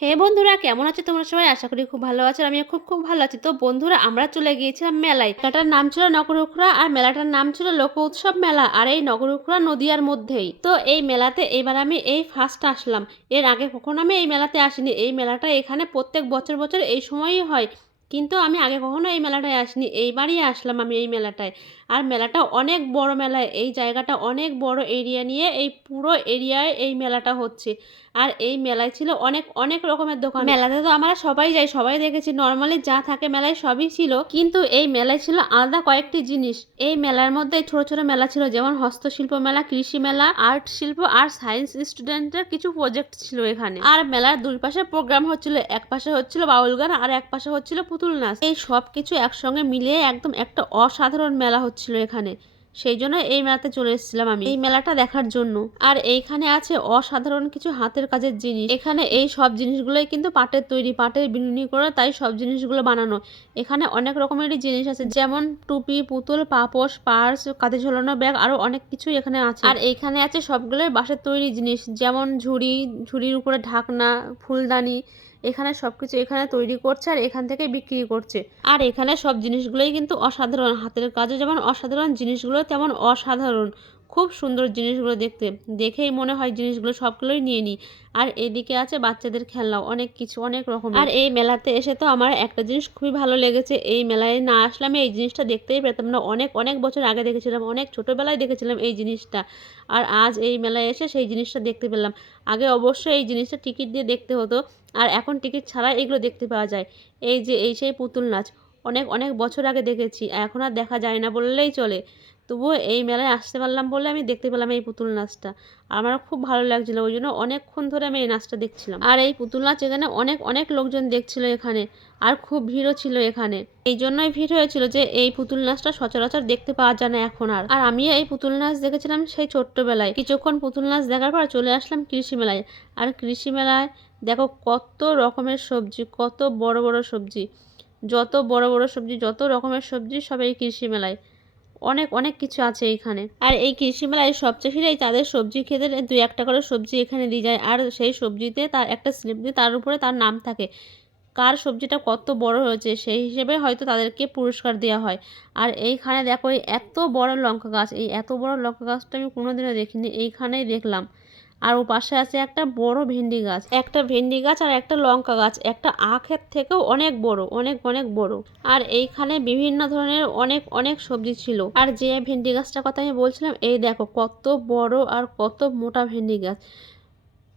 হে বন্ধুরা, কেমন আছো তোমরা সবাই? আশা করি খুব ভালো আছো আমি আমিও খুব খুব ভালো আছি। তো বন্ধুরা, আমরা চলে গিয়েছিলাম মেলায়। মেলাটার নাম ছিল নগরুখরা, আর মেলাটার নাম ছিল লোক উৎসব মেলা, আর এই নগরুখরা নদিয়ার মধ্যেই। তো এই মেলাতে এবার আমি এই ফার্স্ট আসলাম। এর আগে কখনো আমি এই মেলাতে আসিনি। এই মেলাটা এখানে প্রত্যেক বছর বছর এই সময়ই হয়। কিন্তু আমি আগে কখনো এই মেলাটায় আসিনি, এইবারই আসলাম আমি এই মেলাটায়। আর মেলাটা অনেক বড় মেলা, এই জায়গাটা অনেক বড় এরিয়া নিয়ে এই পুরো এরিয়ায় এই মেলাটা হচ্ছে। আর এই মেলায় ছিল অনেক অনেক রকমের দোকান। মেলাতে তো আমরা সবাই যাই, সবাই দেখেছি নর্মালি যা থাকে মেলায় সবই ছিল। কিন্তু এই মেলায় ছিল আলাদা কয়েকটি জিনিস। এই মেলার মধ্যে ছোট ছোট মেলা ছিল, যেমন হস্তশিল্প মেলা, কৃষি মেলা, আর্ট শিল্প আর সায়েন্স স্টুডেন্টের কিছু প্রজেক্ট ছিল এখানে। আর মেলার দুই পাশে প্রোগ্রাম হচ্ছিল, এক পাশে হচ্ছিল বাউল গান আর এক পাশে হচ্ছিল পুতুল নাচ এই সব কিছু একসঙ্গে মিলিয়ে একদম একটা অসাধারণ মেলা হচ্ছিল এখানে। সেই জন্য এই মেলাতে চলে এসেছিলাম আমি, এই মেলাটা দেখার জন্য। আর এইখানে আছে অসাধারণ কিছু হাতের কাজের জিনিস। এখানে এই সব জিনিসগুলোই কিন্তু পাটের তৈরি, পাটের বিনুনি করে তাই সব জিনিসগুলো বানানো। এখানে অনেক রকমেরই জিনিস আছে, যেমন টুপি, পুতুল, পাপোশ, পার্স, কাঁধে ঝোলানো ব্যাগ, আরও অনেক কিছুই এখানে আছে। আর এইখানে আছে সবগুলোই বাঁশের তৈরি জিনিস, যেমন ঝুড়ি, ঝুড়ির উপরে ঢাকনা, ফুলদানি এখানে সব কিছু এখানে তৈরি করছে আর এখান থেকে বিক্রি করছে। আর এখানে সব জিনিসগুলোই কিন্তু অসাধারণ। হাতের কাজে যেমন অসাধারণ, জিনিসগুলো তেমন অসাধারণ। খুব সুন্দর জিনিসগুলো দেখতে। দেখেই মনে হয় জিনিসগুলো সবগুলোই নিয়ে নিই। আর এদিকে আছে বাচ্চাদের খেলনা, অনেক কিছু, অনেক রকম আর এই মেলাতে এসে তো আমার একটা জিনিস খুবই ভালো লেগেছে। এই মেলায় না আসলাম এই জিনিসটা দেখতেই পেতাম না। অনেক অনেক বছর আগে দেখেছিলাম, অনেক ছোটোবেলায় দেখেছিলাম এই জিনিসটা। আর আজ এই মেলায় এসে সেই জিনিসটা দেখতে পেলাম। আগে অবশ্যই এই জিনিসটা টিকিট দিয়ে দেখতে হতো। আর এখন টিকিট ছাড়া এগুলো দেখতে পাওয়া যায়। এই যে এই সেই পুতুল নাচ, অনেক অনেক বছর আগে দেখেছি। এখন আর দেখা যায় না বললেই চলে। তবুও এই মেলায় আসতে পারলাম বলে আমি দেখতে পেলাম এই পুতুল নাচটা। আমার খুব ভালো লাগছিল, ওই জন্য অনেকক্ষণ ধরে আমি এই নাচটা দেখছিলাম। আর এই পুতুল নাচ এখানে অনেক অনেক লোকজন দেখছিল এখানে, আর খুব ভিড়ও ছিল এখানে। এই জন্যই ভিড় হয়েছিল যে এই পুতুল নাচটা সচরাচর দেখতে পাওয়া যায় না এখন আর। আর আমি এই পুতুল নাচ দেখেছিলাম সেই ছোট্টবেলায়। কিছুক্ষণ পুতুল নাচ দেখার পর চলে আসলাম কৃষি মেলায়। আর কৃষি মেলায় দেখো কত রকমের সবজি, কত বড় বড় সবজি। যত বড় বড় সবজি, যত রকমের সবজি সব এই কৃষি মেলায়। অনেক অনেক কিছু আছে এখানে। আর এই কৃষি মেলায় সব চাষিরাই তাদের সবজি খেতে দুই একটা করে সবজি এখানে দিয়ে যায়। আর সেই সবজিতে তার একটা স্লিপ দিয়ে তার উপরে তার নাম থাকে। কার সবজিটা কত বড় হয়েছে সেই হিসেবে হয়তো তাদেরকে পুরস্কার দেওয়া হয়। আর এইখানে দেখো এত বড় লঙ্কা গাছ, এই এত বড় লঙ্কা গাছটা আমি কোনোদিনও দেখিনি। এইখানেই দেখলাম। আর ও পাশে আছে একটা বড় ভেন্ডি গাছ, একটা ভেন্ডি গাছ আর একটা লঙ্কা গাছ, একটা আখের থেকেও অনেক বড়, অনেক অনেক বড়। আর এইখানে বিভিন্ন ধরনের অনেক অনেক সবজি ছিল। আর যে ভেন্ডি গাছটার কথা আমি বলছিলাম, এই দেখো কত বড় আর কত মোটা ভেন্ডি গাছ।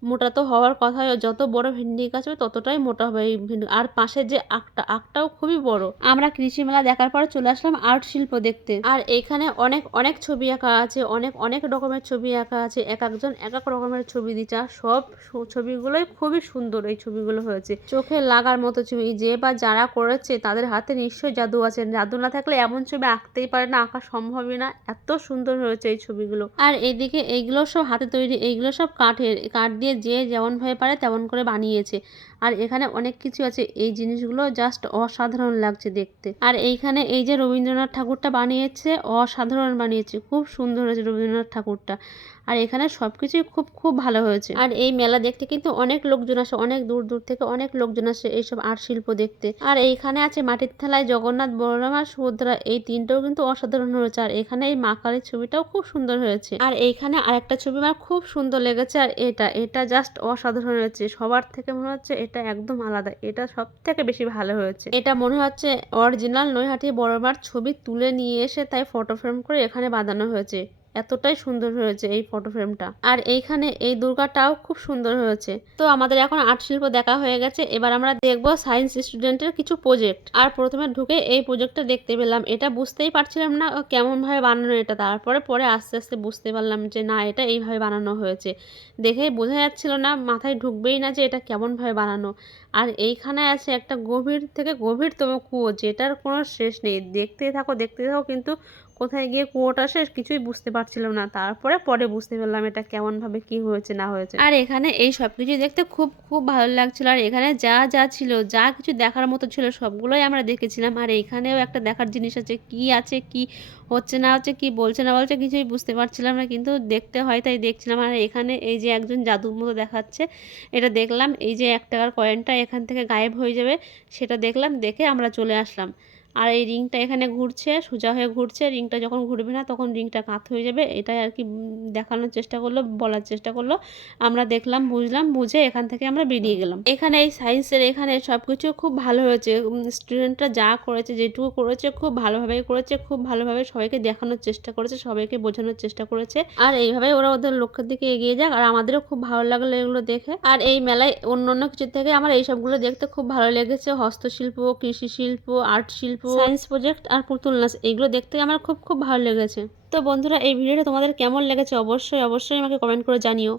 মোটা তো হওয়ার কথা যত বড় ভেন্ডি গাছ হবে ততটাই মোটা হবে এই ভেন্ডি। আর পাশে যে আখটা আখটাও খুবই বড়। আমরা কৃষি মেলা দেখার পর চলে আসলাম আর্ট শিল্প দেখতে। আর এখানে অনেক অনেক ছবি আঁকা আছে অনেক অনেক রকমের ছবি আঁকা আছে। এক একজন এক এক রকমের ছবি দিচ্ছে আর সব ছবিগুলোই খুবই সুন্দর এই ছবিগুলো হয়েছে। চোখে লাগার মতো ছবি যে বা যারা করেছে তাদের হাতে নিশ্চয়ই জাদু আছে। জাদু না থাকলে এমন ছবি আঁকতেই পারে না আঁকা সম্ভবই না। এত সুন্দর হয়েছে এই ছবিগুলো। আর এদিকে এইগুলো সব হাতে তৈরি এইগুলো সব কাঠের কাঠ দিয়ে যে যেমনভাবে পারে তেমন করে বানিয়েছে। আর এখানে অনেক কিছু আছে। এই জিনিসগুলো জাস্ট অসাধারণ লাগছে দেখতে। আর এইখানে এই যে রবীন্দ্রনাথ ঠাকুরটা বানিয়েছে, অসাধারণ বানিয়েছে। খুব সুন্দর হয়েছে রবীন্দ্রনাথ ঠাকুরটা। আর এখানে সব কিছুই খুব খুব ভালো হয়েছে। আর এই মেলা দেখতে কিন্তু অনেক লোকজন আসে, অনেক দূর দূর থেকে অনেক লোকজন আসে এইসব আর্ট শিল্প দেখতে। আর এইখানে আছে মাটির থালায় জগন্নাথ, বলরাম আর সুভদ্রা। এই তিনটাও কিন্তু অসাধারণ হয়েছে। আর এখানে এই মা কালীর ছবিটাও খুব সুন্দর হয়েছে। আর এইখানে আরেকটা ছবি আমার খুব সুন্দর লেগেছে। আর এটা এটা জাস্ট অসাধারণ হয়েছে। সবার থেকে মনে হচ্ছে একদম আলাদা। এটা সব থেকে বেশি ভালো হয়েছে। এটা মনে হচ্ছে অরিজিনাল নৈহাটি বড়মার ছবি তুলে নিয়ে এসে তাই ফটো ফ্রেম করে এখানে বাঁধানো হয়েছে। এতটাই সুন্দর হয়েছে এই ফটো ফ্রেমটা আর এইখানে এই দুর্গাটাও খুব সুন্দর হয়েছে। তো আমাদের এখন আর্ট শিল্প দেখা হয়ে গেছে। এবার আমরা দেখব সায়েন্স স্টুডেন্টের কিছু প্রজেক্ট আর প্রথমে ঢুকে এই প্রজেক্টটা দেখতে পেলাম। এটা বুঝতেই পারছিলাম না কেমনভাবে বানানো এটা। তারপরে পরে আস্তে আস্তে বুঝতে পারলাম যে না, এটা এইভাবে বানানো হয়েছে। দেখেই বোঝা যাচ্ছিল না, মাথায় ঢুকবেই না যে এটা কেমনভাবে বানানো। আর এইখানে আছে একটা গভীর থেকে গভীরতম কুয়ো, যেটার কোনো শেষ নেই। দেখতে থাকো দেখতে থাকো, কিন্তু কোথায় গিয়ে কুয়োটা শেষ কিছুই বুঝতে পারছিলাম না। তারপরে পরে বুঝতে পারলাম এটা কেমনভাবে কি হয়েছে, না হয়েছে। আর এখানে এই সব কিছু দেখতে খুব খুব ভালো লাগছিল। আর এখানে যা যা ছিল, যা কিছু দেখার মতো ছিল, সবগুলোই আমরা দেখেছিলাম। আর এখানেও একটা দেখার জিনিস আছে, কি আছে, কি হচ্ছে, না হচ্ছে, কি বলছে, না বলছে, কিছুই বুঝতে পারছিলাম না, কিন্তু দেখতে হয় তাই দেখছিলাম। আর এখানে এই যে একজন জাদুর মতো দেখাচ্ছে, এটা দেখলাম, এই যে এক টাকার কয়েনটা এখান থেকে গায়েব হয়ে যাবে, সেটা দেখলাম, দেখে আমরা চলে আসলাম। আর এই রিংটা এখানে ঘুরছে, সোজা হয়ে ঘুরছে, রিংটা যখন ঘুরবে না তখন রিংটা কাত হয়ে যাবে, এটাই আর কি দেখানোর চেষ্টা করল, বলার চেষ্টা করল। আমরা দেখলাম, বুঝলাম, বুঝে এখান থেকে আমরা বেরিয়ে গেলাম। এখানে এই সায়েন্সের এখানে সব কিছু খুব ভালো হয়েছে। স্টুডেন্টরা যা করেছে, যেটুকু করেছে, খুব ভালোভাবেই করেছে, খুব ভালোভাবে সবাইকে দেখানোর চেষ্টা করেছে, সবাইকে বোঝানোর চেষ্টা করেছে। আর এইভাবে ওরা ওদের লক্ষ্যের দিকে এগিয়ে যাক, আর আমাদেরও খুব ভালো লাগল এগুলো দেখে। আর এই মেলায় অন্য অন্য কিছু থেকে আমার এই সবগুলো দেখতে খুব ভালো লেগেছে। হস্তশিল্প কৃষি শিল্প আর্ট শিল্প সায়েন্স প্রজেক্ট আর পুতুল নাচ এগুলো দেখতে আমার খুব খুব ভালো লেগেছে। তো বন্ধুরা, এই ভিডিওটা তোমাদের কেমন লেগেছে অবশ্যই অবশ্যই আমাকে কমেন্ট করে জানিও।